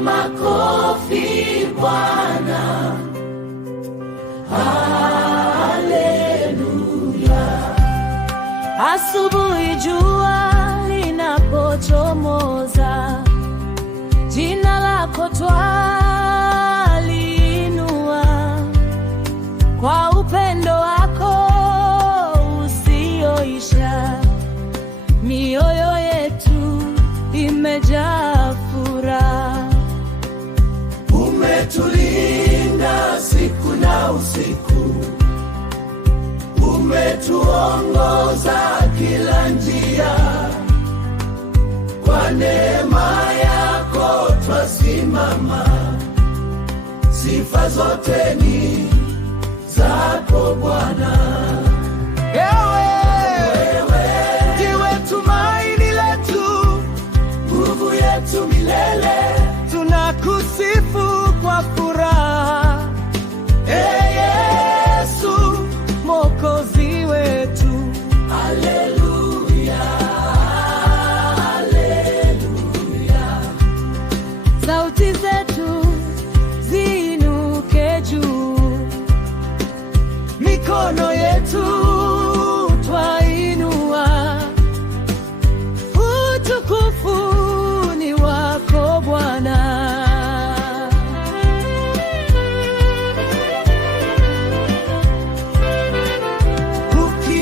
makofi Bwana. Haleluya. Asubuhi jua linapochomoza, jina lako twaliinua, kwa upendo wako usioisha, mioyo yetu imejaa furaha. Umetulinda siku na usiku, umetuongoza kila njia, kwa neema yako twasimama, sifa zote ni zako Bwana. Wewe ndiwe tumaini letu, nguvu yetu milele, tunakusifu kwa furaha. Yesu Mwokozi wetu, haleluya, haleluya. Sauti zetu ziinuke juu, mikono yetu twainua, utukufu ni wako Bwana.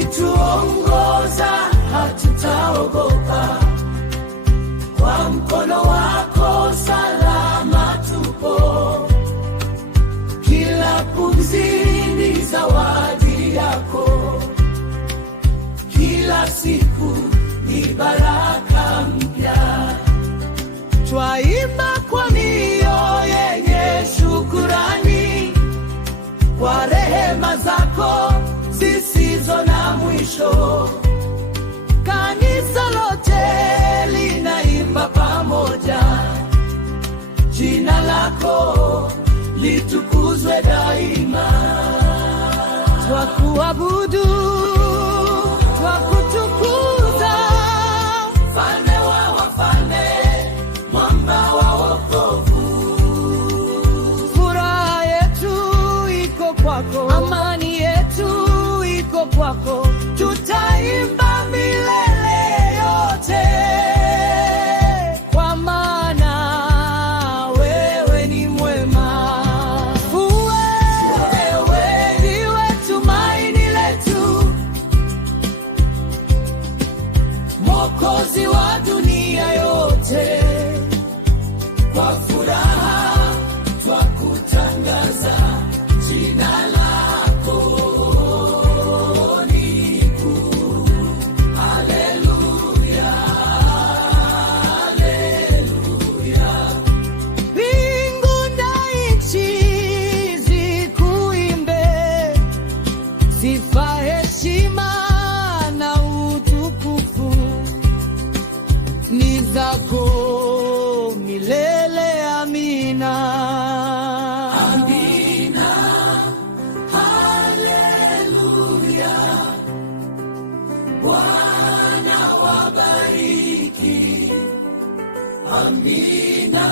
Ukituongoza hatutaogopa, kwa mkono wako salama tupo, kila pumzi ni zawadi yako, kila siku ni baraka mpya. Twaimba kwa mioyo yenye shukurani, kwa rehema zako zisizo na mwisho. Kanisa lote linaimba pamoja, jina lako litukuzwe daima. Twakuabudu, twakutukuza, Mfalme wa wafalme, mwamba wa wokovu. furaha yetu iko kwako, amani yetu iko kwako, Tutaimba milele yote, kwa maana wewe ni mwema. wewe ndiwe tumaini letu, Mwokozi wa dunia yote. Kwa furaha twakutangaza, jina lako ni kuu. Haleluya, haleluya. Mbingu na nchi zikuimbe, sifa, heshima na utukufu ni zako milele. Amina. Amina, haleluya. Bwana wabariki. Amina.